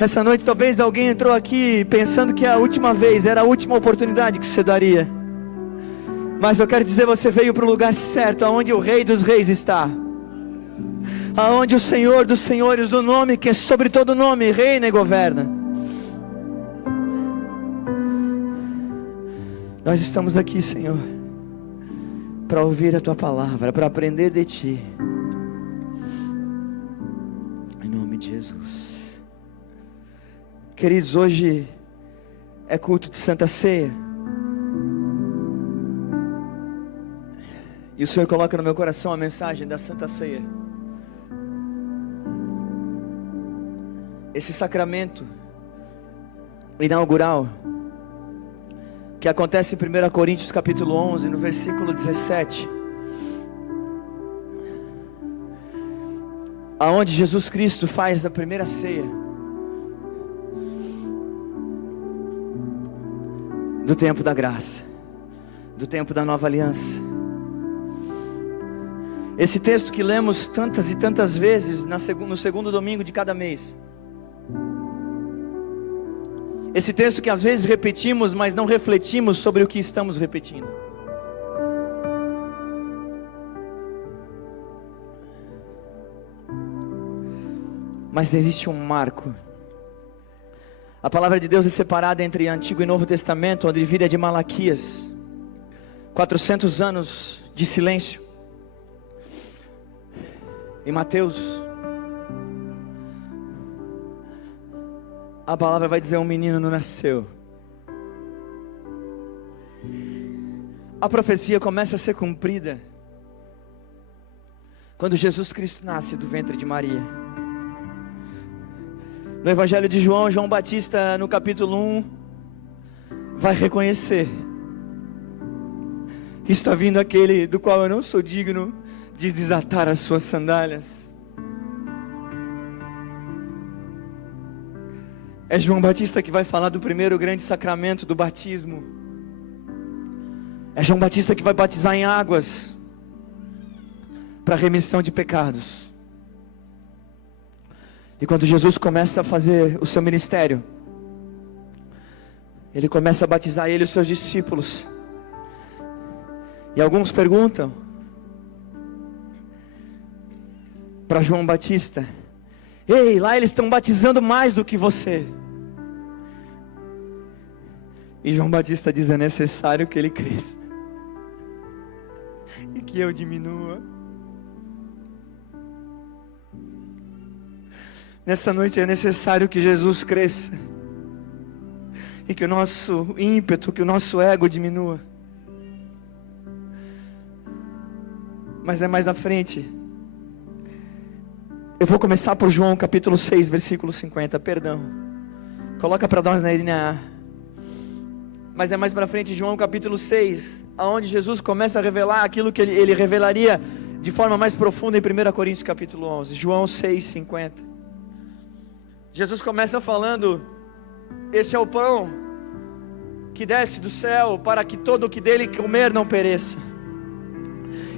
Essa noite talvez alguém entrou aqui pensando que é a última vez, era a última oportunidade que você daria. Mas eu quero dizer, você veio para o lugar certo, aonde o Rei dos Reis está, aonde o Senhor dos Senhores, do nome que é sobre todo nome, reina e governa. Nós estamos aqui, Senhor, para ouvir a Tua palavra, para aprender de Ti, em nome de Jesus. Queridos, hoje é culto de Santa Ceia, e o Senhor coloca no meu coração a mensagem da Santa Ceia. Esse sacramento inaugural, que acontece em 1 Coríntios capítulo 11, no versículo 17, aonde Jesus Cristo faz a primeira ceia do tempo da graça, do tempo da nova aliança. Esse texto que lemos tantas e tantas vezes no segundo domingo de cada mês. Esse texto que às vezes repetimos, mas não refletimos sobre o que estamos repetindo. Mas existe um marco. A palavra de Deus é separada entre Antigo e Novo Testamento, onde vira de Malaquias, 400 anos de silêncio. Em Mateus, a palavra vai dizer: um menino não nasceu. A profecia começa a ser cumprida quando Jesus Cristo nasce do ventre de Maria. No Evangelho de João, João Batista, no capítulo 1, vai reconhecer: está vindo aquele do qual eu não sou digno de desatar as suas sandálias. É João Batista que vai falar do primeiro grande sacramento do batismo. É João Batista que vai batizar em águas para remissão de pecados. E quando Jesus começa a fazer o seu ministério, ele começa a batizar ele e os seus discípulos. E alguns perguntam para João Batista: ei, lá eles estão batizando mais do que você. E João Batista diz: é necessário que ele cresça e que eu diminua. Nessa noite é necessário que Jesus cresça e que o nosso ímpeto, que o nosso ego diminua. Mas é mais na frente. Eu vou começar por João capítulo 6, versículo 50, perdão. Coloca para nós na linha A. Mas é mais para frente, João capítulo 6, aonde Jesus começa a revelar aquilo que ele revelaria de forma mais profunda em 1 Coríntios capítulo 11. João 6, 50. Jesus começa falando: esse é o pão que desce do céu, para que todo o que dele comer não pereça.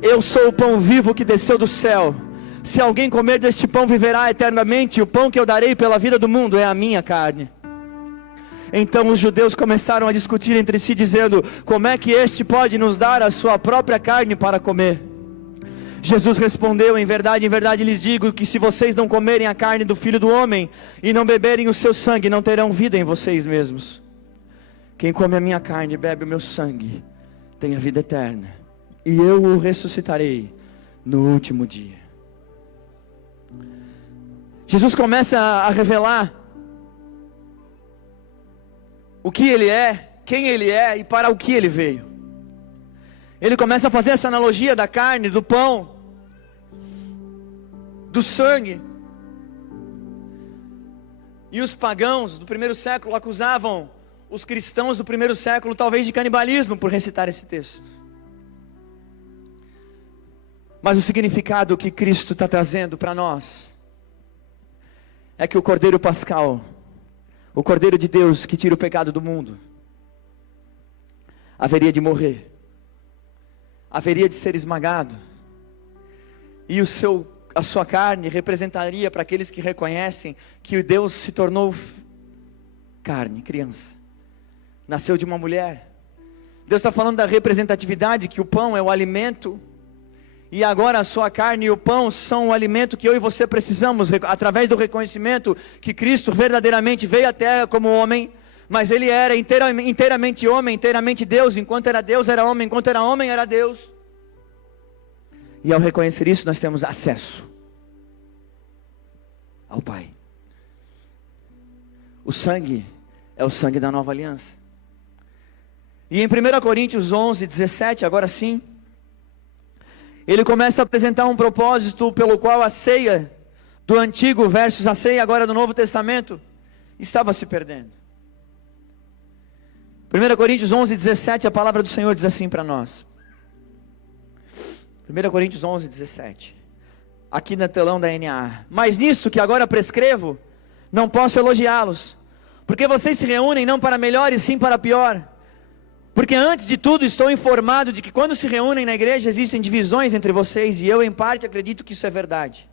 Eu sou o pão vivo que desceu do céu. Se alguém comer deste pão, viverá eternamente. O pão que eu darei pela vida do mundo é a minha carne. Então os judeus começaram a discutir entre si, dizendo: como é que este pode nos dar a sua própria carne para comer? Jesus respondeu: em verdade lhes digo que se vocês não comerem a carne do Filho do Homem e não beberem o seu sangue, não terão vida em vocês mesmos. Quem come a minha carne e bebe o meu sangue tem a vida eterna, e eu o ressuscitarei no último dia. Jesus começa a revelar o que ele é, quem ele é e para o que ele veio. Ele começa a fazer essa analogia da carne, do pão, do sangue. E os pagãos do primeiro século acusavam os cristãos do primeiro século talvez de canibalismo por recitar esse texto. Mas o significado que Cristo está trazendo para nós é que o Cordeiro Pascal, o Cordeiro de Deus que tira o pecado do mundo, haveria de morrer, haveria de ser esmagado, e o seu a sua carne representaria para aqueles que reconhecem que Deus se tornou carne, criança, nasceu de uma mulher. Deus está falando da representatividade, que o pão é o alimento, e agora a sua carne e o pão são o alimento que eu e você precisamos, através do reconhecimento que Cristo verdadeiramente veio à terra como homem, mas Ele era inteiramente homem, inteiramente Deus. Enquanto era Deus era homem, enquanto era homem era Deus. E ao reconhecer isso, nós temos acesso ao Pai. O sangue é o sangue da nova aliança. E em 1 Coríntios 11, 17, agora sim, ele começa a apresentar um propósito pelo qual a ceia do Antigo versus a ceia agora do Novo Testamento estava se perdendo. 1 Coríntios 11, 17, a palavra do Senhor diz assim para nós. 1 Coríntios 11, 17. Aqui no telão da NA. Mas nisto que agora prescrevo, não posso elogiá-los, porque vocês se reúnem não para melhor e sim para pior. Porque antes de tudo estou informado de que quando se reúnem na igreja existem divisões entre vocês, e eu em parte acredito que isso é verdade.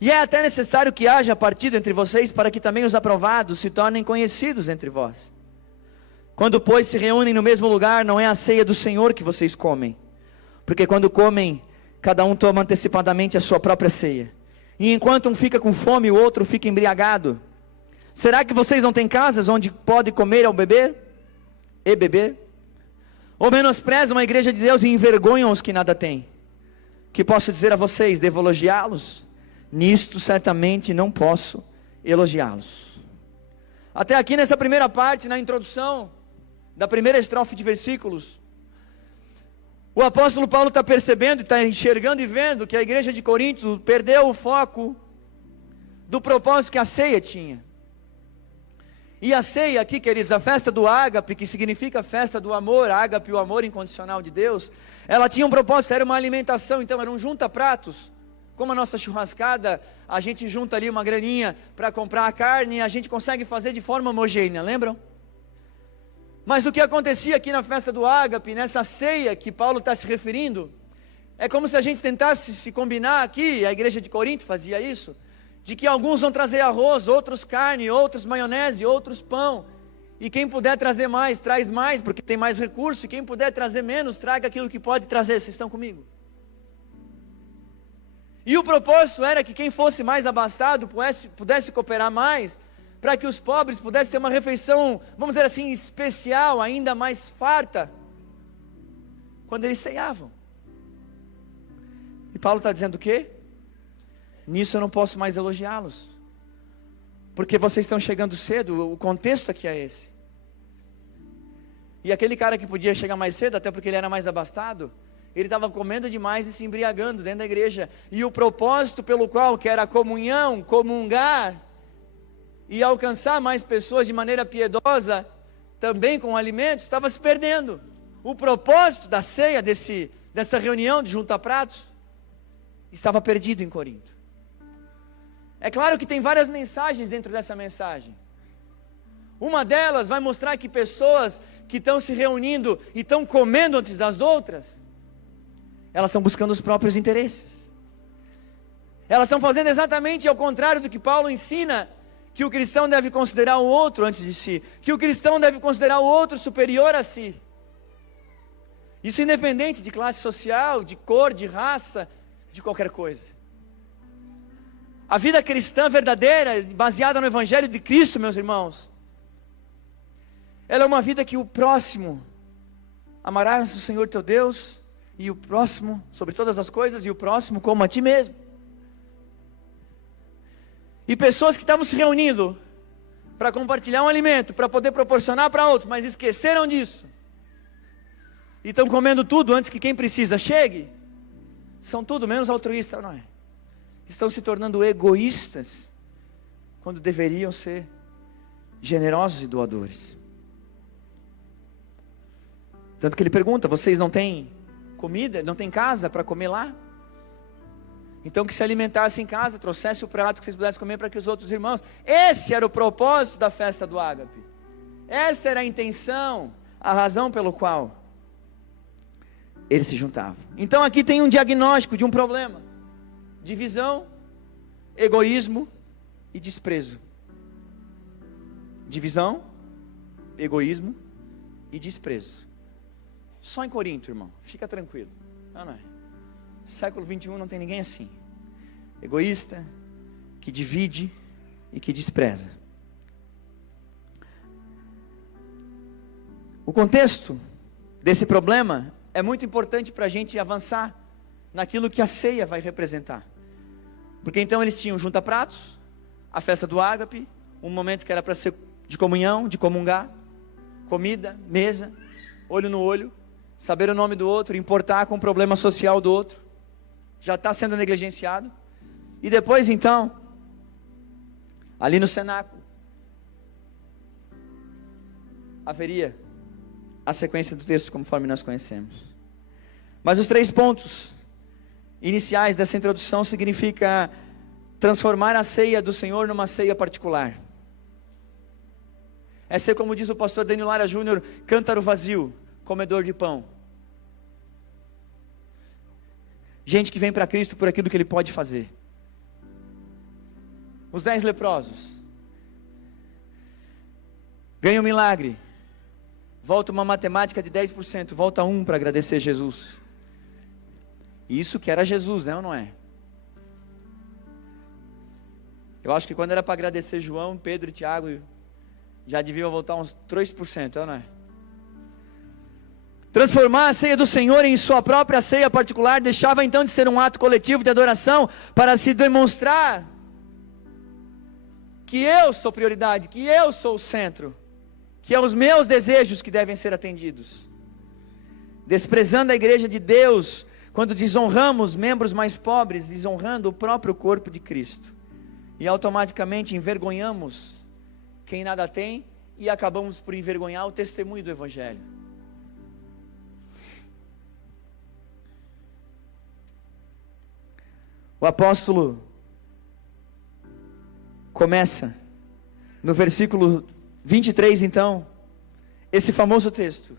E é até necessário que haja partido entre vocês, para que também os aprovados se tornem conhecidos entre vós. Quando pois se reúnem no mesmo lugar, não é a ceia do Senhor que vocês comem, porque quando comem, cada um toma antecipadamente a sua própria ceia, e enquanto um fica com fome, o outro fica embriagado. Será que vocês não têm casas onde pode comer ou beber? E beber? Ou menosprezam a igreja de Deus e envergonham os que nada têm? Que posso dizer a vocês, devo elogiá-los? Nisto certamente não posso elogiá-los. Até aqui nessa primeira parte, na introdução da primeira estrofe de versículos, o apóstolo Paulo está percebendo, está enxergando e vendo que a igreja de Corinto perdeu o foco do propósito que a ceia tinha. E a ceia aqui, queridos, a festa do ágape, que significa a festa do amor, ágape, o amor incondicional de Deus, ela tinha um propósito, era uma alimentação, então era um junta-pratos. Como a nossa churrascada, a gente junta ali uma graninha para comprar a carne, e a gente consegue fazer de forma homogênea, lembram? Mas o que acontecia aqui na festa do ágape, nessa ceia que Paulo está se referindo, é como se a gente tentasse se combinar aqui, a igreja de Corinto fazia isso, de que alguns vão trazer arroz, outros carne, outros maionese, outros pão, e quem puder trazer mais, traz mais, porque tem mais recurso, e quem puder trazer menos, traga aquilo que pode trazer. Vocês estão comigo? E o propósito era que quem fosse mais abastado pudesse cooperar mais, para que os pobres pudessem ter uma refeição, vamos dizer assim, especial, ainda mais farta, quando eles ceiavam. E Paulo está dizendo o quê? Nisso eu não posso mais elogiá-los, porque vocês estão chegando cedo, o contexto aqui é esse. E aquele cara que podia chegar mais cedo, até porque ele era mais abastado, ele estava comendo demais e se embriagando dentro da igreja, e o propósito pelo qual, que era a comunhão, comungar, e alcançar mais pessoas de maneira piedosa, também com alimentos, estava se perdendo. O propósito da ceia, dessa reunião de junta-pratos, estava perdido em Corinto. É claro que tem várias mensagens dentro dessa mensagem. Uma delas vai mostrar que pessoas que estão se reunindo e estão comendo antes das outras, elas estão buscando os próprios interesses. Elas estão fazendo exatamente ao contrário do que Paulo ensina, que o cristão deve considerar o outro antes de si, que o cristão deve considerar o outro superior a si. Isso independente de classe social, de cor, de raça, de qualquer coisa. A vida cristã verdadeira, baseada no Evangelho de Cristo, meus irmãos, ela é uma vida que o próximo, amarás o Senhor teu Deus, e o próximo sobre todas as coisas, e o próximo como a ti mesmo. E pessoas que estavam se reunindo para compartilhar um alimento, para poder proporcionar para outros, mas esqueceram disso, e estão comendo tudo antes que quem precisa chegue, são tudo menos altruístas, não é? Estão se tornando egoístas, quando deveriam ser generosos e doadores. Tanto que ele pergunta, vocês não têm comida, não têm casa para comer lá? Então que se alimentasse em casa, trouxesse o prato que vocês pudessem comer para que os outros irmãos. Esse era o propósito da festa do ágape. Essa era a intenção, a razão pelo qual eles se juntavam. Então aqui tem um diagnóstico de um problema. divisão, egoísmo e desprezo. Divisão, egoísmo e desprezo. Só em Corinto, irmão, fica tranquilo. Não é. Século 21 não tem ninguém assim. Egoísta, que divide e que despreza. O contexto desse problema é muito importante para a gente avançar naquilo que a ceia vai representar. Porque então eles tinham junta-pratos, a festa do ágape, um momento que era para ser de comunhão, de comungar, comida, mesa, olho no olho, saber o nome do outro, importar com o problema social do outro, já está sendo negligenciado. E depois então, ali no cenáculo, haveria a sequência do texto conforme nós conhecemos. Mas os 3 pontos iniciais dessa introdução significa transformar a ceia do Senhor numa ceia particular. É ser, como diz o pastor Daniel Lara Júnior, cântaro vazio, comedor de pão. Gente que vem para Cristo por aquilo que Ele pode fazer. Os 10 leprosos ganham um milagre, volta uma matemática de 10%, volta 1 para agradecer Jesus. Isso que era Jesus, né ou não é? Eu acho que quando era para agradecer João, Pedro e Tiago, já deviam voltar uns 3%, não é? Transformar a ceia do Senhor em sua própria ceia particular, deixava então de ser um ato coletivo de adoração, para se demonstrar que eu sou prioridade, que eu sou o centro, que é os meus desejos que devem ser atendidos. Desprezando a igreja de Deus, quando desonramos membros mais pobres, desonrando o próprio corpo de Cristo, e automaticamente envergonhamos quem nada tem, e acabamos por envergonhar o testemunho do Evangelho. O apóstolo começa no versículo 23 então, esse famoso texto,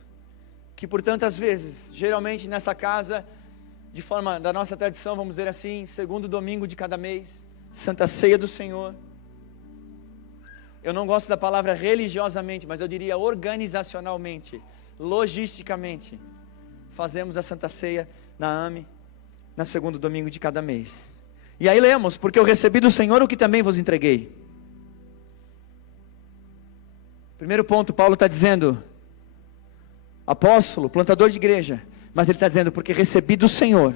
que por tantas vezes, geralmente nessa casa, de forma da nossa tradição, vamos dizer assim, segundo domingo de cada mês, Santa Ceia do Senhor. Eu não gosto da palavra religiosamente, mas eu diria organizacionalmente, logisticamente, fazemos a Santa Ceia na AME, na segundo domingo de cada mês. E aí lemos, porque eu recebi do Senhor o que também vos entreguei. Primeiro ponto, Paulo está dizendo, apóstolo, plantador de igreja, mas ele está dizendo, porque recebi do Senhor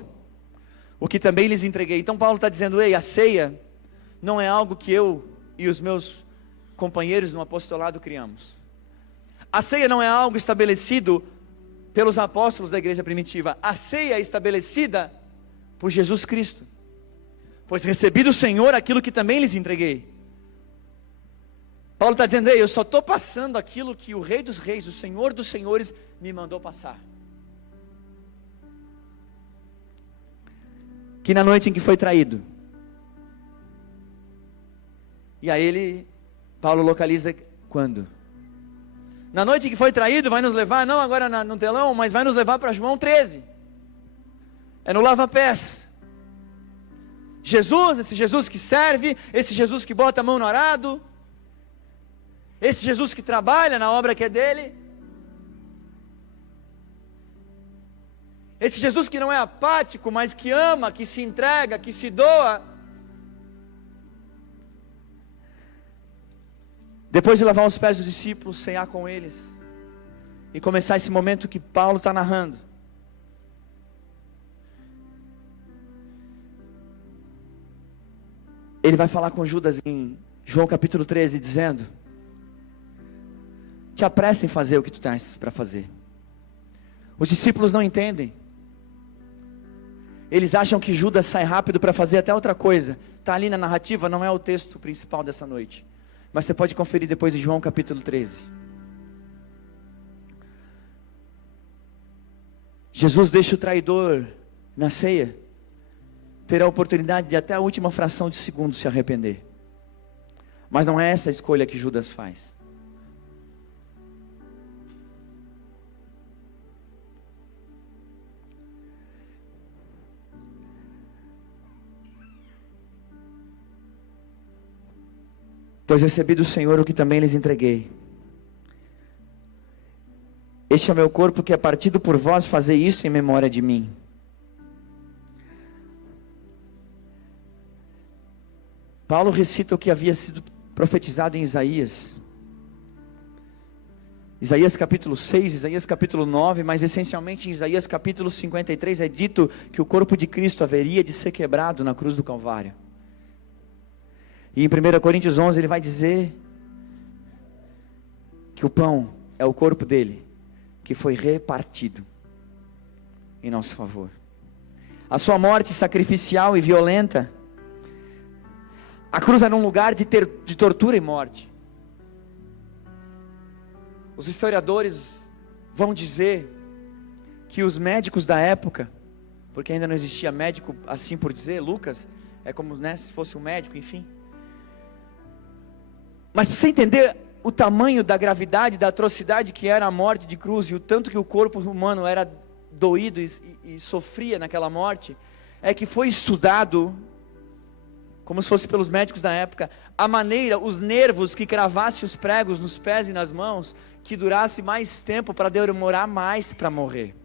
o que também lhes entreguei. Então Paulo está dizendo, ei, a ceia não é algo que eu e os meus companheiros no apostolado criamos. A ceia não é algo estabelecido pelos apóstolos da igreja primitiva. A ceia é estabelecida por Jesus Cristo. Pois recebi do Senhor aquilo que também lhes entreguei. Paulo está dizendo, ei, eu só estou passando aquilo que o Rei dos Reis, o Senhor dos Senhores, me mandou passar. Que na noite em que foi traído, e aí Paulo localiza quando? Na noite em que foi traído, vai nos levar, não agora no telão, mas vai nos levar para João 13, é no lava-pés. Jesus, esse Jesus que serve, esse Jesus que bota a mão no arado, esse Jesus que trabalha na obra que é dele, esse Jesus que não é apático, mas que ama, que se entrega, que se doa. Depois de lavar os pés dos discípulos, ceiar com eles, e começar esse momento que Paulo está narrando, ele vai falar com Judas em João capítulo 13, dizendo, te apressa em fazer o que tu tens para fazer. Os discípulos não entendem, eles acham que Judas sai rápido para fazer até outra coisa, está ali na narrativa, não é o texto principal dessa noite, mas você pode conferir depois em João capítulo 13. Jesus deixa o traidor na ceia, terá a oportunidade de até a última fração de segundo se arrepender, mas não é essa a escolha que Judas faz. Pois recebi do Senhor o que também lhes entreguei. Este é o meu corpo que é partido por vós, fazei isto em memória de mim. Paulo recita o que havia sido profetizado em Isaías. Isaías capítulo 6, Isaías capítulo 9, mas essencialmente em Isaías capítulo 53 é dito que o corpo de Cristo haveria de ser quebrado na cruz do Calvário. E em 1 Coríntios 11 ele vai dizer que o pão é o corpo dele, que foi repartido em nosso favor. A sua morte sacrificial e violenta, a cruz era um lugar de tortura e morte. Os historiadores vão dizer que os médicos da época, porque ainda não existia médico assim por dizer, Lucas é como, né, se fosse um médico, enfim. Mas para você entender o tamanho da gravidade, da atrocidade que era a morte de cruz, e o tanto que o corpo humano era doído e sofria naquela morte, é que foi estudado, como se fosse pelos médicos da época, a maneira, os nervos que cravasse os pregos nos pés e nas mãos, que durasse mais tempo para demorar mais para morrer.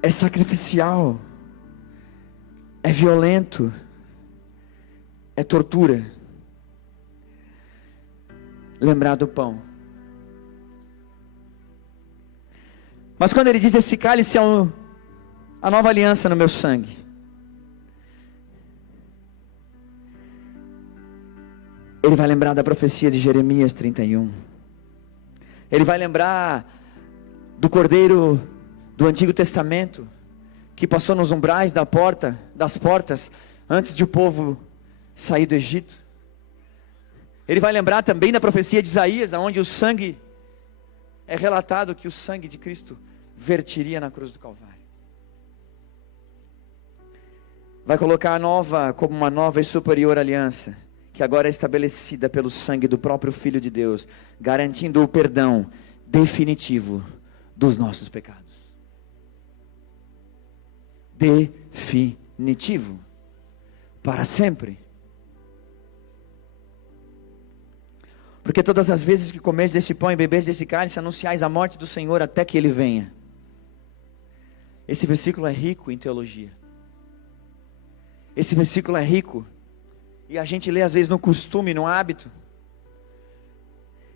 É sacrificial, é violento, é tortura. Lembrar do pão. Mas quando ele diz: esse cálice é a nova aliança no meu sangue, ele vai lembrar da profecia de Jeremias 31. Ele vai lembrar do Cordeiro do Antigo Testamento, que passou nos umbrais das portas, antes de o povo sair do Egito. Ele vai lembrar também da profecia de Isaías, onde o sangue, é relatado que o sangue de Cristo verteria na cruz do Calvário. Vai colocar a nova como uma nova e superior aliança, que agora é estabelecida pelo sangue do próprio Filho de Deus, garantindo o perdão definitivo dos nossos pecados. Definitivo, para sempre. Porque todas as vezes que comeis desse pão e bebeis desse cálice, anunciais a morte do Senhor até que Ele venha. Esse versículo é rico em teologia. Esse versículo é rico, e a gente lê às vezes no costume, no hábito,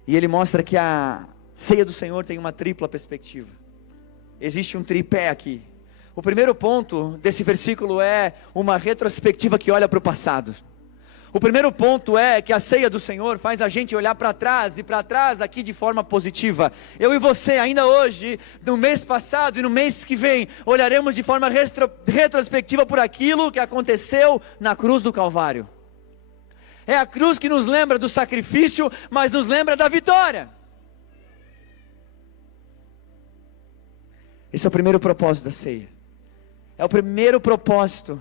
e ele mostra que a ceia do Senhor tem uma tripla perspectiva. Existe um tripé aqui. O primeiro ponto desse versículo é uma retrospectiva que olha para o passado. O primeiro ponto é que a ceia do Senhor faz a gente olhar para trás, e para trás aqui de forma positiva. Eu e você, ainda hoje, no mês passado e no mês que vem, olharemos de forma retrospectiva por aquilo que aconteceu na cruz do Calvário. É a cruz que nos lembra do sacrifício, mas nos lembra da vitória. Esse é o primeiro propósito da ceia. É o primeiro propósito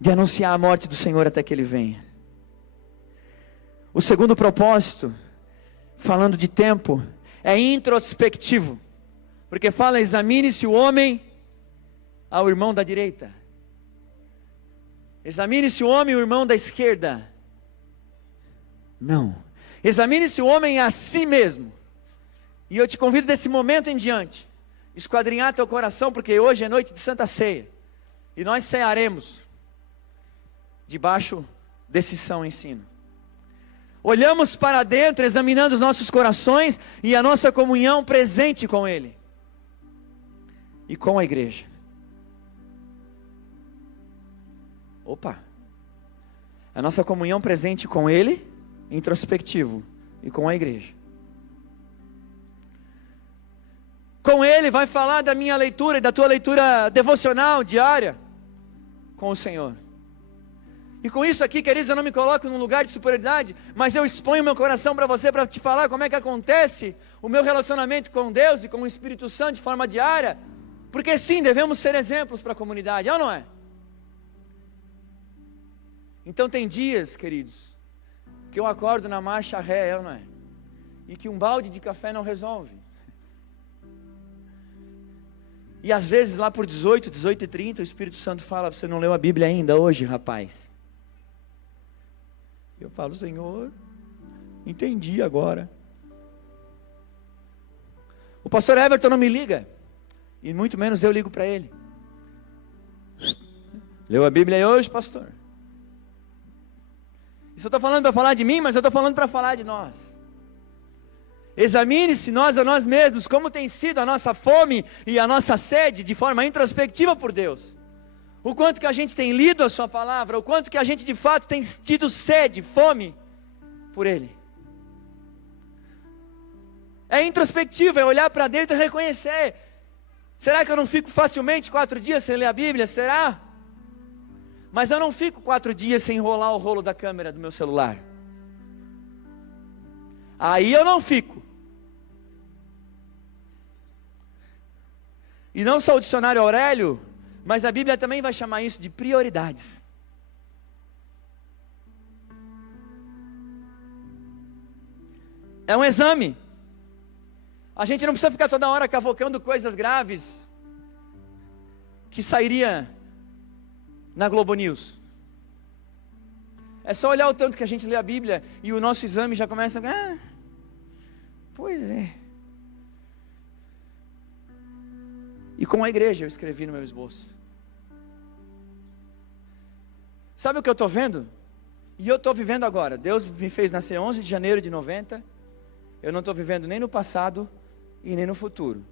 de anunciar a morte do Senhor até que Ele venha. O segundo propósito, falando de tempo, é introspectivo, porque fala: examine-se o homem ao irmão da direita, examine-se o homem ao irmão da esquerda. Não, examine-se o homem a si mesmo. E eu te convido desse momento em diante, esquadrinhar teu coração, porque hoje é noite de Santa Ceia, e nós cearemos debaixo desse são ensino. Olhamos para dentro, examinando os nossos corações e a nossa comunhão presente com Ele e com a igreja. A nossa comunhão presente com Ele, introspectivo, e com a igreja. Com Ele vai falar da minha leitura e da tua leitura devocional diária com o Senhor. E com isso aqui, queridos, eu não me coloco num lugar de superioridade, mas eu exponho meu coração para você, para te falar como é que acontece o meu relacionamento com Deus e com o Espírito Santo de forma diária. Porque sim, devemos ser exemplos para a comunidade, é ou não é? Então tem dias, queridos, que eu acordo na marcha ré, é ou não é? E que um balde de café não resolve. E às vezes lá por 18, 18h30, o Espírito Santo fala: você não leu a Bíblia ainda hoje, rapaz? Eu falo: Senhor, entendi agora. O pastor Everton não me liga, e muito menos eu ligo para ele. Leu a Bíblia aí hoje, pastor? Isso eu estou falando para falar de mim, mas eu estou falando para falar de nós. Examine-se nós a nós mesmos, como tem sido a nossa fome e a nossa sede de forma introspectiva por Deus. O quanto que a gente tem lido a sua palavra, o quanto que a gente de fato tem tido sede, fome por Ele. É introspectivo, é olhar para dentro e reconhecer. Será que eu não fico facilmente 4 dias sem ler a Bíblia? Será? Mas eu não fico 4 dias sem enrolar o rolo da câmera do meu celular. Aí eu não fico. E não só o dicionário Aurélio, mas a Bíblia também vai chamar isso de prioridades. É um exame. A gente não precisa ficar toda hora cavocando coisas graves que sairia na Globo News. É só olhar o tanto que a gente lê a Bíblia e o nosso exame já começa a... pois é. E com a igreja eu escrevi no meu esboço. Sabe o que eu estou vendo? E eu estou vivendo agora. Deus me fez nascer 11 de janeiro de 90. Eu não estou vivendo nem no passado e nem no futuro.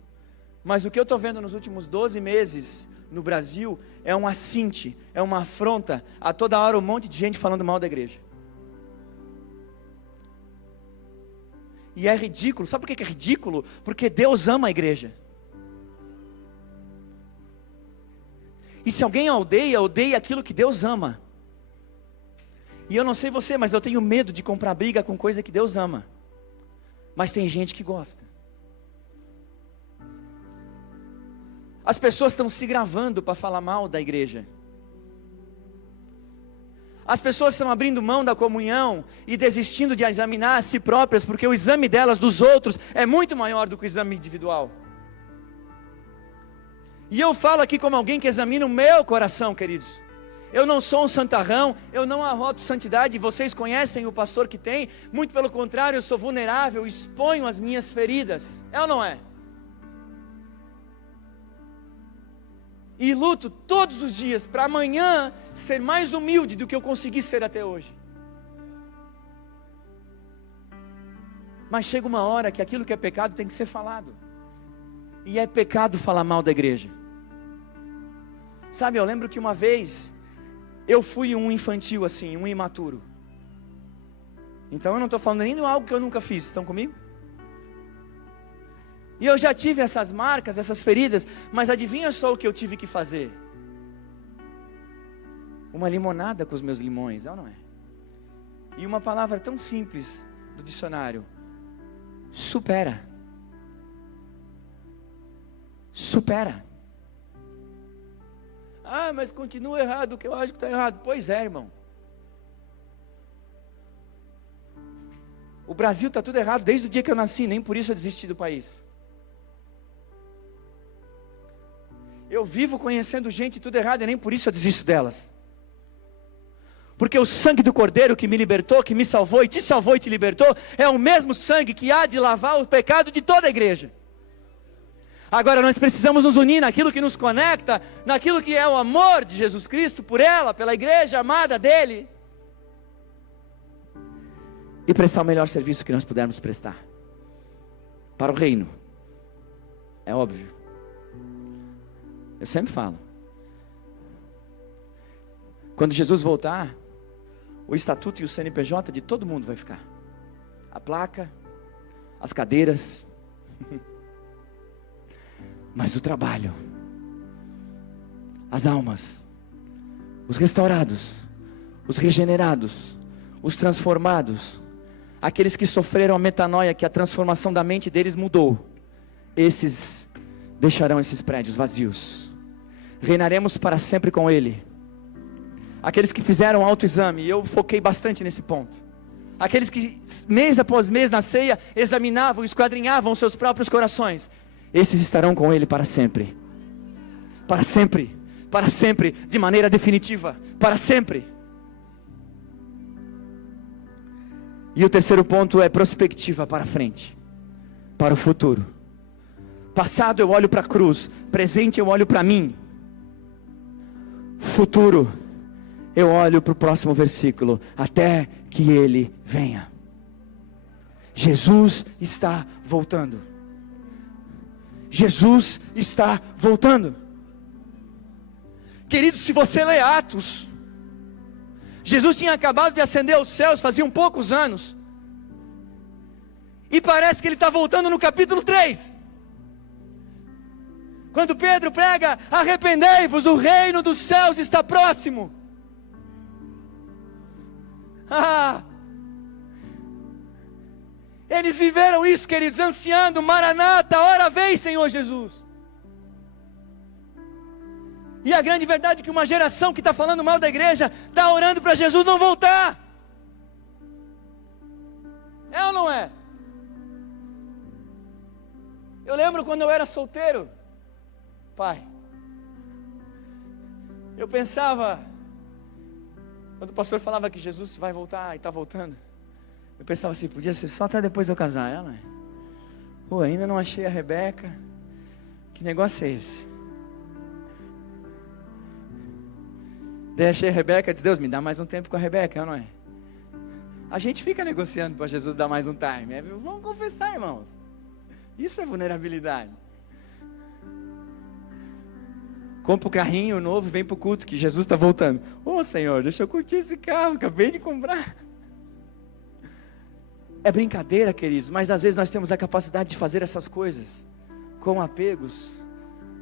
Mas o que eu estou vendo nos últimos 12 meses no Brasil é um assinte, é uma afronta a toda hora um monte de gente falando mal da igreja. E é ridículo. Sabe por que é ridículo? Porque Deus ama a igreja. E se alguém a odeia, odeia aquilo que Deus ama. E eu não sei você, mas eu tenho medo de comprar briga com coisa que Deus ama. Mas tem gente que gosta. As pessoas estão se gravando para falar mal da igreja. As pessoas estão abrindo mão da comunhão e desistindo de examinar a si próprias, porque o exame delas dos outros é muito maior do que o exame individual. E eu falo aqui como alguém que examina o meu coração, queridos. Eu não sou um santarrão, eu não arroto santidade, vocês conhecem o pastor que tem, muito pelo contrário, eu sou vulnerável, exponho as minhas feridas, é ou não é? E luto todos os dias para amanhã ser mais humilde do que eu consegui ser até hoje. Mas chega uma hora que aquilo que é pecado tem que ser falado. E é pecado falar mal da igreja. Sabe, eu lembro que uma vez eu fui um infantil assim, um imaturo. Então eu não estou falando nem de algo que eu nunca fiz, estão comigo? E eu já tive essas marcas, essas feridas, mas adivinha só o que eu tive que fazer? Uma limonada com os meus limões, é ou não é? E uma palavra tão simples do dicionário: supera. Supera. Ah, mas continua errado, o que eu acho que está errado. Pois é, irmão. O Brasil está tudo errado desde o dia que eu nasci, nem por isso eu desisti do país. Eu vivo conhecendo gente tudo errado e nem por isso eu desisto delas. Porque o sangue do Cordeiro que me libertou, que me salvou e te salvou e te libertou, é o mesmo sangue que há de lavar o pecado de toda a igreja. Agora nós precisamos nos unir naquilo que nos conecta, naquilo que é o amor de Jesus Cristo por ela, pela igreja amada dele, e prestar o melhor serviço que nós pudermos prestar para o reino. É óbvio. Eu sempre falo, quando Jesus voltar, o estatuto e o CNPJ de todo mundo vai ficar. A placa, as cadeiras, mas o trabalho, as almas, os restaurados, os regenerados, os transformados, aqueles que sofreram a metanoia, que a transformação da mente deles mudou, esses deixarão esses prédios vazios. Reinaremos para sempre com Ele. Aqueles que fizeram autoexame, e eu foquei bastante nesse ponto. Aqueles que mês após mês na ceia examinavam, esquadrinhavam seus próprios corações, esses estarão com Ele para sempre. para sempre, de maneira definitiva, para sempre. E o terceiro ponto é perspectiva para frente, para o futuro. Passado eu olho para a cruz, presente eu olho para mim, futuro eu olho para o próximo versículo, até que Ele venha. Jesus está voltando. Jesus está voltando. Queridos, se você lê Atos, Jesus tinha acabado de ascender aos céus, fazia poucos anos, e parece que Ele está voltando no capítulo 3, quando Pedro prega: arrependei-vos, o reino dos céus está próximo. Eles viveram isso, queridos, ansiando: Maranata, ora vem, Senhor Jesus. E a grande verdade é que uma geração que está falando mal da igreja está orando para Jesus não voltar. É ou não é? Eu lembro quando eu era solteiro, pai, eu pensava, quando o pastor falava que Jesus vai voltar e está voltando, eu pensava assim: podia ser só até depois de eu casar. Ela, ainda não achei a Rebeca, que negócio é esse? Daí achei a Rebeca, disse: Deus, me dá mais um tempo com a Rebeca, é ou não é? A gente fica negociando para Jesus dar mais um time, vamos confessar, irmãos, isso é vulnerabilidade. Compra o carrinho novo e vem para o culto, que Jesus está voltando. Senhor, deixa eu curtir esse carro, acabei de comprar. É brincadeira, queridos, mas às vezes nós temos a capacidade de fazer essas coisas, com apegos,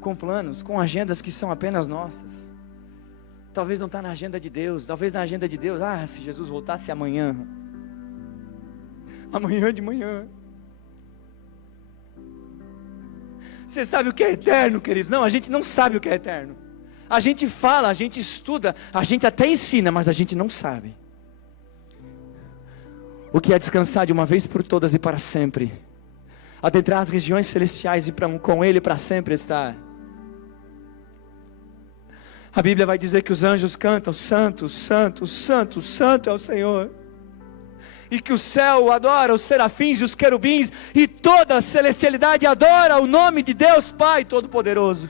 com planos, com agendas que são apenas nossas. Talvez não está na agenda de Deus, talvez na agenda de Deus: se Jesus voltasse amanhã de manhã. Você sabe o que é eterno, queridos? Não, a gente não sabe o que é eterno. A gente fala, a gente estuda, a gente até ensina, mas a gente não sabe o que é descansar de uma vez por todas e para sempre, adentrar as regiões celestiais e com Ele para sempre estar. A Bíblia vai dizer que os anjos cantam: Santo, Santo, Santo, Santo é o Senhor. E que o céu adora, os serafins e os querubins, e toda a celestialidade adora o nome de Deus Pai Todo-Poderoso.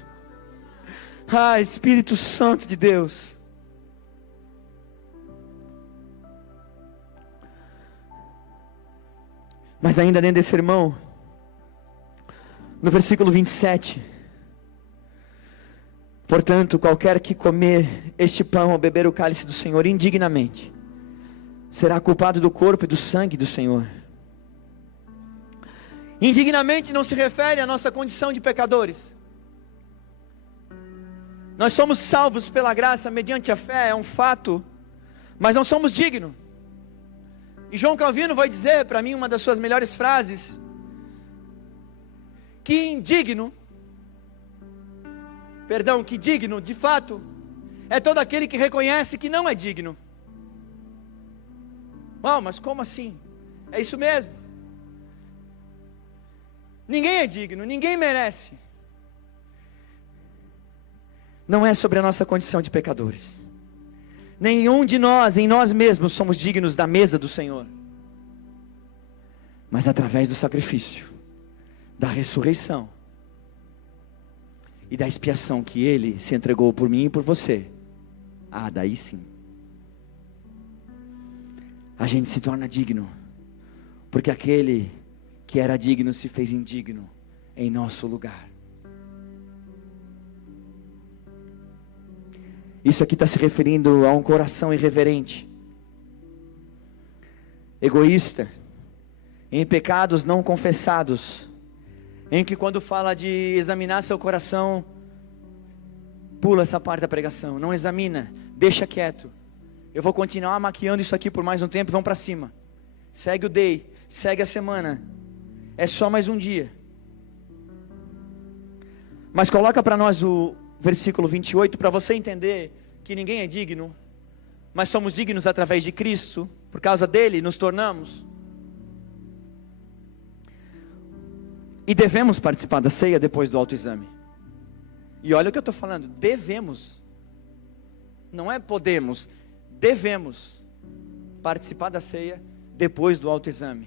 Espírito Santo de Deus. Mas ainda dentro desse sermão, no versículo 27, portanto, qualquer que comer este pão ou beber o cálice do Senhor indignamente, será culpado do corpo e do sangue do Senhor. Indignamente não se refere à nossa condição de pecadores. Nós somos salvos pela graça mediante a fé, é um fato, mas não somos dignos. E João Calvino vai dizer para mim uma das suas melhores frases, que digno, de fato, é todo aquele que reconhece que não é digno. Mas como assim? É isso mesmo. Ninguém é digno, ninguém merece. Não é sobre a nossa condição de pecadores. Nenhum de nós, em nós mesmos, somos dignos da mesa do Senhor. Mas através do sacrifício, da ressurreição e da expiação que Ele se entregou por mim e por você, daí sim a gente se torna digno, porque aquele que era digno se fez indigno em nosso lugar. Isso aqui está se referindo a um coração irreverente, egoísta, em pecados não confessados, em que quando fala de examinar seu coração, pula essa parte da pregação, não examina, deixa quieto. Eu vou continuar maquiando isso aqui por mais um tempo, vamos para cima. Segue o day, segue a semana, é só mais um dia. Mas coloca para nós o versículo 28, para você entender que ninguém é digno, mas somos dignos através de Cristo, por causa dele nos tornamos. E devemos participar da ceia depois do autoexame. E olha o que eu estou falando, devemos, não é podemos, devemos participar da ceia depois do autoexame.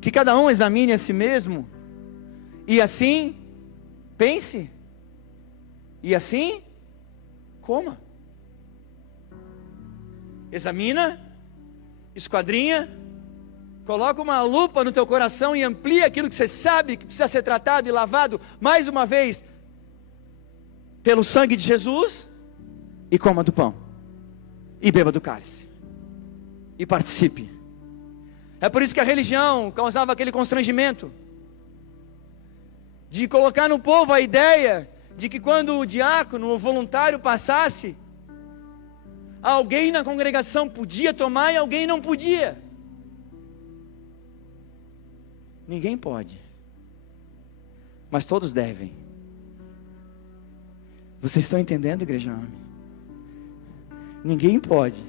Que cada um examine a si mesmo, e assim pense, e assim coma. Examina, esquadrinha, coloca uma lupa no teu coração e amplia aquilo que você sabe que precisa ser tratado e lavado, mais uma vez, pelo sangue de Jesus, e coma do pão, e beba do cálice, e participe. É por isso que a religião causava aquele constrangimento, de colocar no povo a ideia, de que quando o diácono, o voluntário passasse, alguém na congregação podia tomar e alguém não podia. Ninguém pode, mas todos devem. Vocês estão entendendo, igreja homem? Ninguém pode.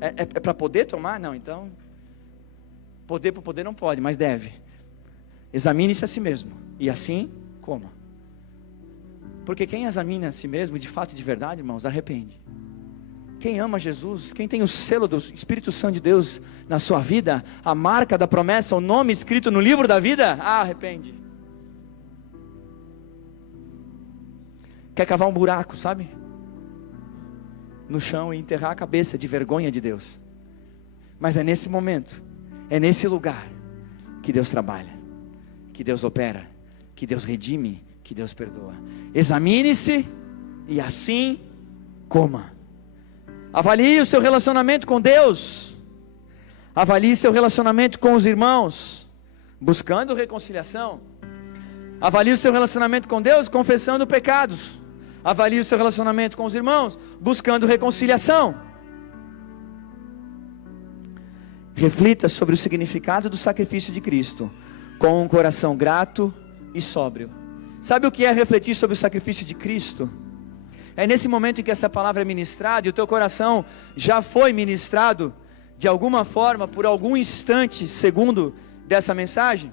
É para poder tomar? Não, então poder por poder não pode, mas deve. Examine-se a si mesmo, e assim coma. Porque quem examina a si mesmo, de fato e de verdade, irmãos, arrepende. Quem ama Jesus, quem tem o selo do Espírito Santo de Deus na sua vida, a marca da promessa, o nome escrito no livro da vida, arrepende. Quer cavar um buraco, sabe? No chão e enterrar a cabeça de vergonha de Deus. Mas é nesse momento, é nesse lugar que Deus trabalha, que Deus opera, que Deus redime, que Deus perdoa. Examine-se e assim coma. Avalie o seu relacionamento com Deus. Avalie seu relacionamento com os irmãos, buscando reconciliação. Avalie o seu relacionamento com Deus, confessando pecados. Avalie o seu relacionamento com os irmãos, buscando reconciliação. Reflita sobre o significado do sacrifício de Cristo, com um coração grato e sóbrio. Sabe o que é refletir sobre o sacrifício de Cristo? É nesse momento em que essa palavra é ministrada, e o teu coração já foi ministrado, de alguma forma, por algum instante, segundo dessa mensagem,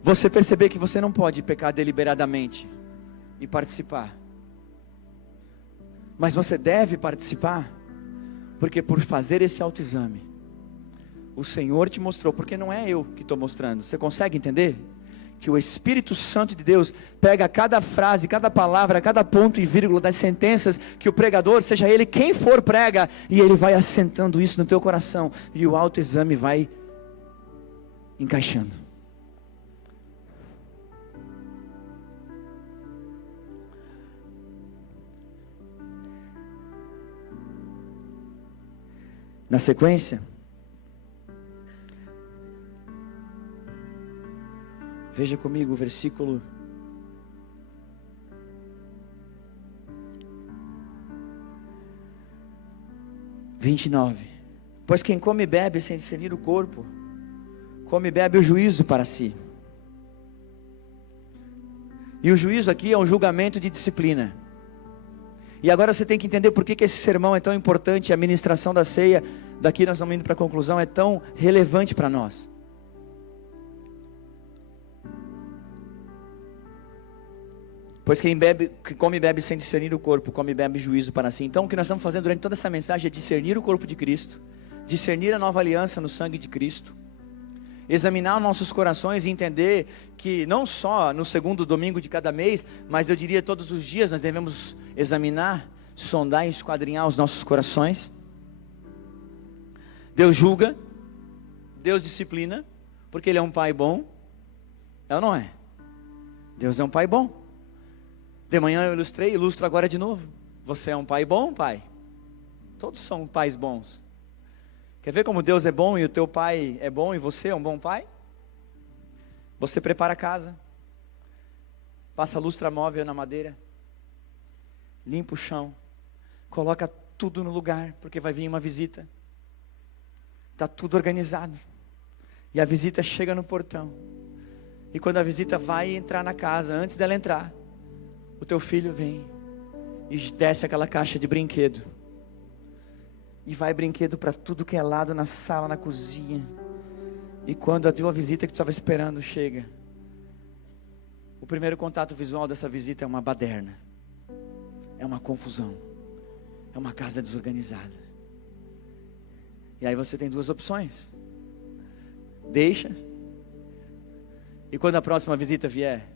você perceber que você não pode pecar deliberadamente e participar, mas você deve participar, porque por fazer esse autoexame, o Senhor te mostrou, porque não é eu que estou mostrando, você consegue entender? Que o Espírito Santo de Deus pega cada frase, cada palavra, cada ponto e vírgula das sentenças que o pregador, seja ele quem for, prega, e ele vai assentando isso no teu coração, e o autoexame vai encaixando. Na sequência, veja comigo o versículo 29. Pois quem come e bebe sem discernir o corpo, come e bebe o juízo para si. E o juízo aqui é um julgamento de disciplina. E agora você tem que entender por que esse sermão é tão importante, a ministração da ceia, daqui nós vamos indo para a conclusão, é tão relevante para nós. Pois quem come e bebe sem discernir o corpo, come e bebe juízo para si. Então o que nós estamos fazendo durante toda essa mensagem é discernir o corpo de Cristo, discernir a nova aliança no sangue de Cristo, examinar nossos corações e entender que não só no segundo domingo de cada mês, mas eu diria todos os dias nós devemos examinar, sondar e esquadrinhar os nossos corações. Deus julga, Deus disciplina, porque Ele é um Pai bom, é ou não é? Deus é um Pai bom. De manhã eu ilustro agora de novo. Você é um pai bom, pai? Todos são pais bons. Quer ver como Deus é bom e o teu pai é bom e você é um bom pai? Você prepara a casa, passa lustra móvel na madeira, limpa o chão, coloca tudo no lugar, porque vai vir uma visita. Está tudo organizado. E a visita chega no portão. E quando a visita vai entrar na casa, antes dela entrar, o teu filho vem e desce aquela caixa de brinquedo. E vai brinquedo para tudo que é lado, na sala, na cozinha. E quando a tua visita que tu estava esperando chega, O primeiro contato visual dessa visita é uma baderna, é uma confusão, é uma casa desorganizada. E aí você tem duas opções: deixa, e quando a próxima visita vier,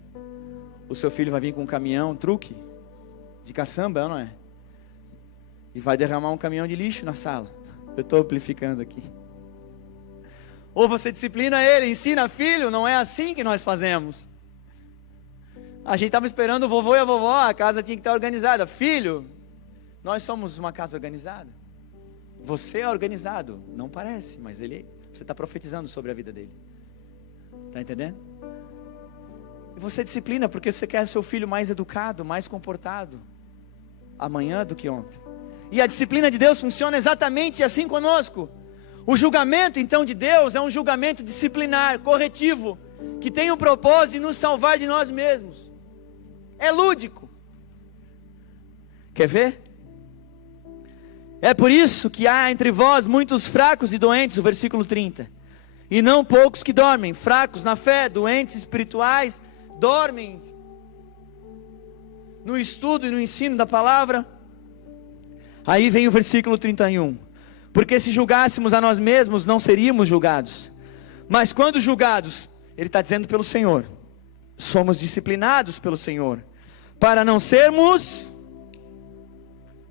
o seu filho vai vir com um caminhão, truque, de caçamba, não é? E vai derramar um caminhão de lixo na sala. Eu estou amplificando aqui. Ou você disciplina ele, ensina, filho, não é assim que nós fazemos. A gente estava esperando o vovô e a vovó, a casa tinha que estar organizada. Filho, nós somos uma casa organizada. Você é organizado, não parece, mas você está profetizando sobre a vida dele. Está entendendo? E você disciplina porque você quer seu filho mais educado, mais comportado amanhã do que ontem. E a disciplina de Deus funciona exatamente assim conosco. O julgamento então de Deus é um julgamento disciplinar, corretivo, que tem o propósito de nos salvar de nós mesmos. É lúdico. Quer ver? É por isso que há entre vós muitos fracos e doentes, o versículo 30. E não poucos que dormem, fracos na fé, doentes espirituais, dormem no estudo e no ensino da palavra. Aí vem o versículo 31. Porque se julgássemos a nós mesmos, não seríamos julgados. Mas quando julgados, ele está dizendo pelo Senhor, somos disciplinados pelo Senhor, para não sermos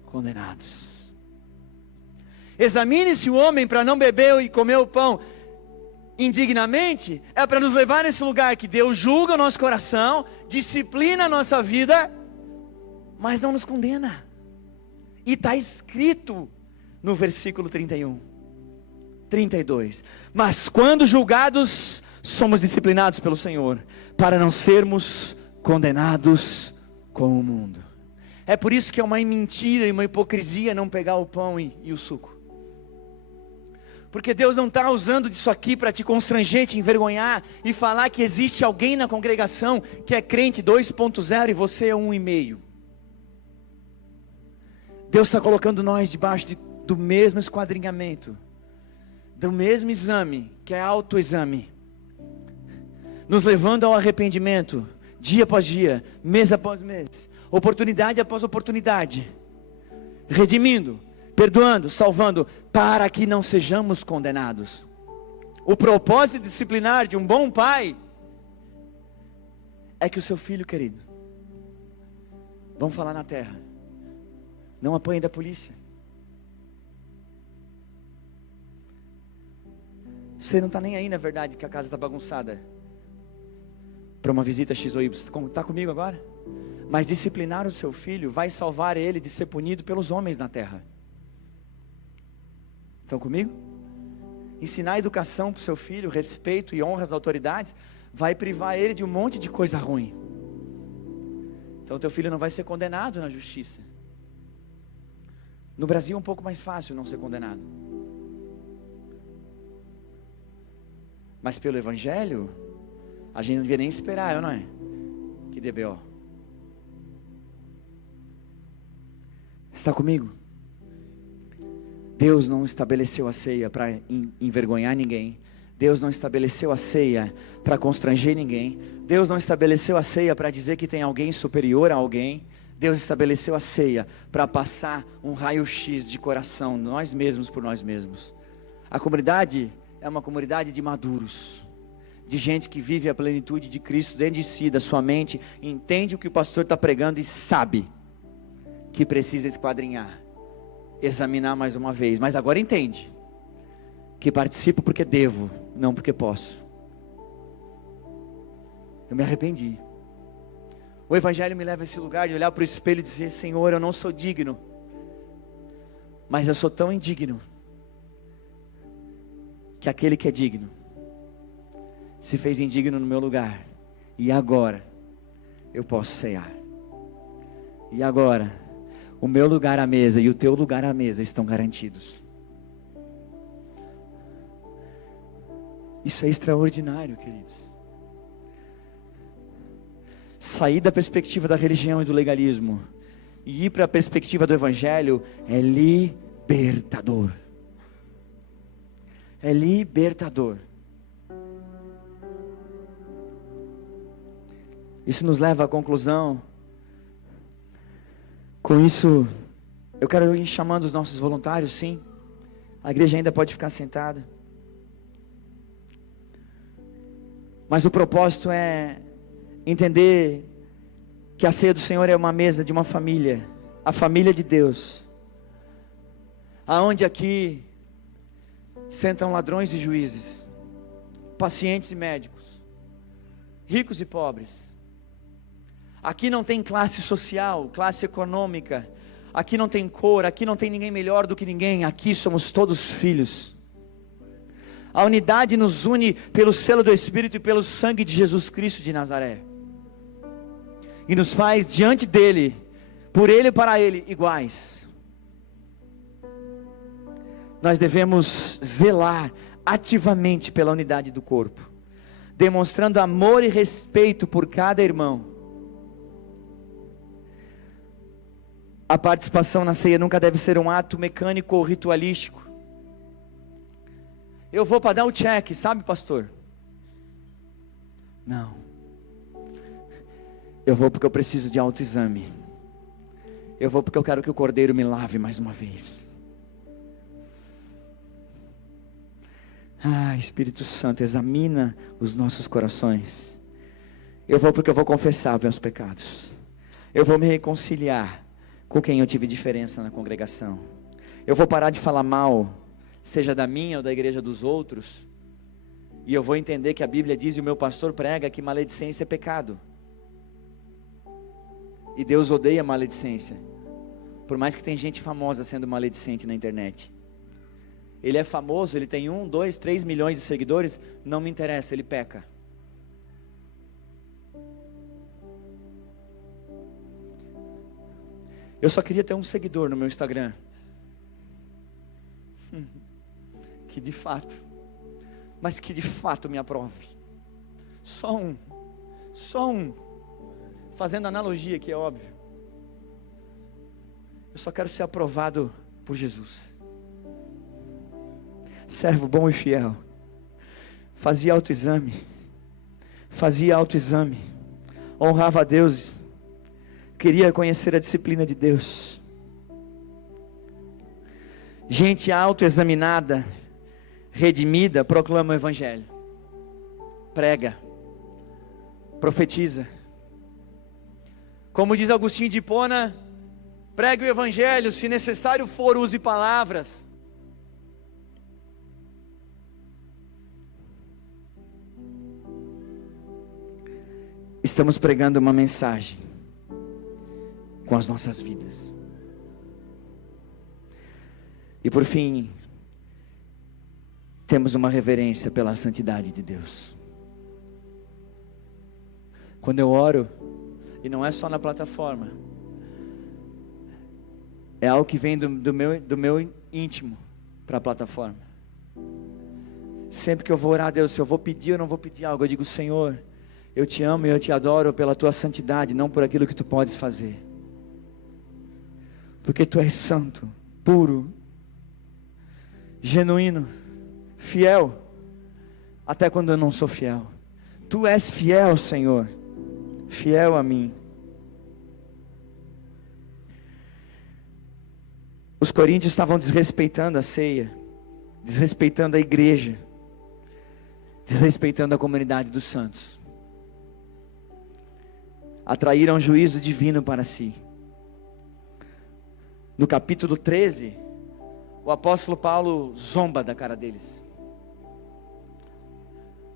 condenados. Examine-se o homem para não beber e comer o pão indignamente, é para nos levar nesse lugar que Deus julga o nosso coração, disciplina a nossa vida, mas não nos condena. E está escrito no versículo 31, 32, mas quando julgados, somos disciplinados pelo Senhor, para não sermos condenados com o mundo. É por isso que é uma mentira e uma hipocrisia não pegar o pão e o suco. Porque Deus não está usando disso aqui para te constranger, te envergonhar e falar que existe alguém na congregação que é crente 2.0 e você é 1,5. Deus está colocando nós debaixo do mesmo esquadrinhamento, do mesmo exame, que é autoexame, nos levando ao arrependimento, dia após dia, mês após mês, oportunidade após oportunidade, redimindo, perdoando, salvando, para que não sejamos condenados. O propósito disciplinar de um bom pai é que o seu filho querido, vamos falar na terra, não apanhe da polícia. Você não está nem aí, na verdade, que a casa está bagunçada para uma visita X ou Y. Está comigo agora? Mas disciplinar o seu filho vai salvar ele de ser punido pelos homens na terra. Estão comigo? Ensinar educação para o seu filho, respeito e honra às autoridades, vai privar ele de um monte de coisa ruim. Então teu filho não vai ser condenado na justiça. No Brasil é um pouco mais fácil não ser condenado. Mas pelo Evangelho, a gente não devia nem esperar, não é? Que DBO. Está comigo? Deus não estabeleceu a ceia para envergonhar ninguém. Deus não estabeleceu a ceia para constranger ninguém. Deus não estabeleceu a ceia para dizer que tem alguém superior a alguém. Deus estabeleceu a ceia para passar um raio-x de coração, nós mesmos por nós mesmos. A comunidade é uma comunidade de maduros, de gente que vive a plenitude de Cristo dentro de si, da sua mente, entende o que o pastor está pregando e sabe que precisa esquadrinhar, examinar mais uma vez, mas agora entende que participo porque devo, não porque posso. Eu me arrependi. O Evangelho me leva a esse lugar de olhar para o espelho e dizer: Senhor, eu não sou digno, mas eu sou tão indigno, que aquele que é digno, se fez indigno no meu lugar, e agora, eu posso ceiar, e agora, o meu lugar à mesa e o teu lugar à mesa estão garantidos. Isso é extraordinário, queridos. Sair da perspectiva da religião e do legalismo e ir para a perspectiva do Evangelho é libertador. É libertador. Isso nos leva à conclusão. Com isso, eu quero ir chamando os nossos voluntários, sim. A igreja ainda pode ficar sentada. Mas o propósito é entender que a ceia do Senhor é uma mesa de uma família, a família de Deus, aonde aqui sentam ladrões e juízes, pacientes e médicos, ricos e pobres. Aqui não tem classe social, classe econômica, aqui não tem cor, aqui não tem ninguém melhor do que ninguém, aqui somos todos filhos. A unidade nos une pelo selo do Espírito e pelo sangue de Jesus Cristo de Nazaré. E nos faz diante dele, por ele e para ele, iguais. Nós devemos zelar ativamente pela unidade do corpo, demonstrando amor e respeito por cada irmão. A participação na ceia nunca deve ser um ato mecânico ou ritualístico. Eu vou para dar o check, sabe, pastor? Não. Eu vou porque eu preciso de autoexame. Eu vou porque eu quero que o Cordeiro me lave mais uma vez. Espírito Santo, examina os nossos corações. Eu vou porque eu vou confessar meus pecados. Eu vou me reconciliar com quem eu tive diferença na congregação. Eu vou parar de falar mal, seja da minha ou da igreja dos outros. E eu vou entender que a Bíblia diz, e o meu pastor prega, que maledicência é pecado. E Deus odeia maledicência. Por mais que tem gente famosa sendo maledicente na internet. Ele é famoso, ele tem 1, 2, 3 milhões de seguidores, não me interessa, ele peca. Eu só queria ter um seguidor no meu Instagram. Que de fato, mas que de fato me aprove. Só um. Fazendo analogia que é óbvio. Eu só quero ser aprovado por Jesus. Servo bom e fiel. Fazia autoexame. Honrava a Deus. Queria conhecer a disciplina de Deus. Gente autoexaminada, redimida, proclama o Evangelho. Prega. Profetiza. Como diz Agostinho de Hipona, pregue o Evangelho, se necessário for, use palavras. Estamos pregando uma mensagem com as nossas vidas. E por fim, temos uma reverência pela santidade de Deus. Quando eu oro, e não é só na plataforma, é algo que vem do meu íntimo para a plataforma. Sempre que eu vou orar a Deus, se eu vou pedir ou não vou pedir algo, eu digo: Senhor, eu te amo e eu te adoro pela tua santidade, não por aquilo que tu podes fazer. Porque tu és santo, puro, genuíno, fiel, até quando eu não sou fiel. Tu és fiel, Senhor, fiel a mim. Os coríntios estavam desrespeitando a ceia, desrespeitando a igreja, desrespeitando a comunidade dos santos. Atraíram juízo divino para si. No capítulo 13, o apóstolo Paulo zomba da cara deles,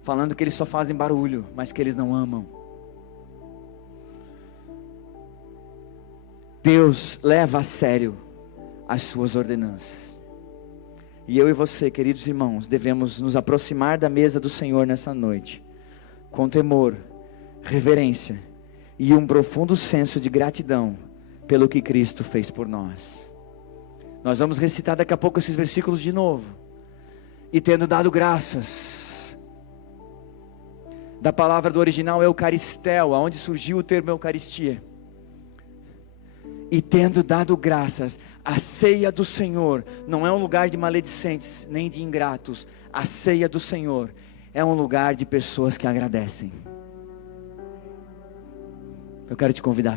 falando que eles só fazem barulho, mas que eles não amam. Deus leva a sério as suas ordenanças. E eu e você, queridos irmãos, devemos nos aproximar da mesa do Senhor nessa noite, com temor, reverência e um profundo senso de gratidão pelo que Cristo fez por nós. Nós vamos recitar daqui a pouco esses versículos de novo. E tendo dado graças, da palavra do original eucaristel, aonde surgiu o termo eucaristia. E tendo dado graças, a ceia do Senhor não é um lugar de maledicentes, nem de ingratos. A ceia do Senhor é um lugar de pessoas que agradecem. Eu quero te convidar.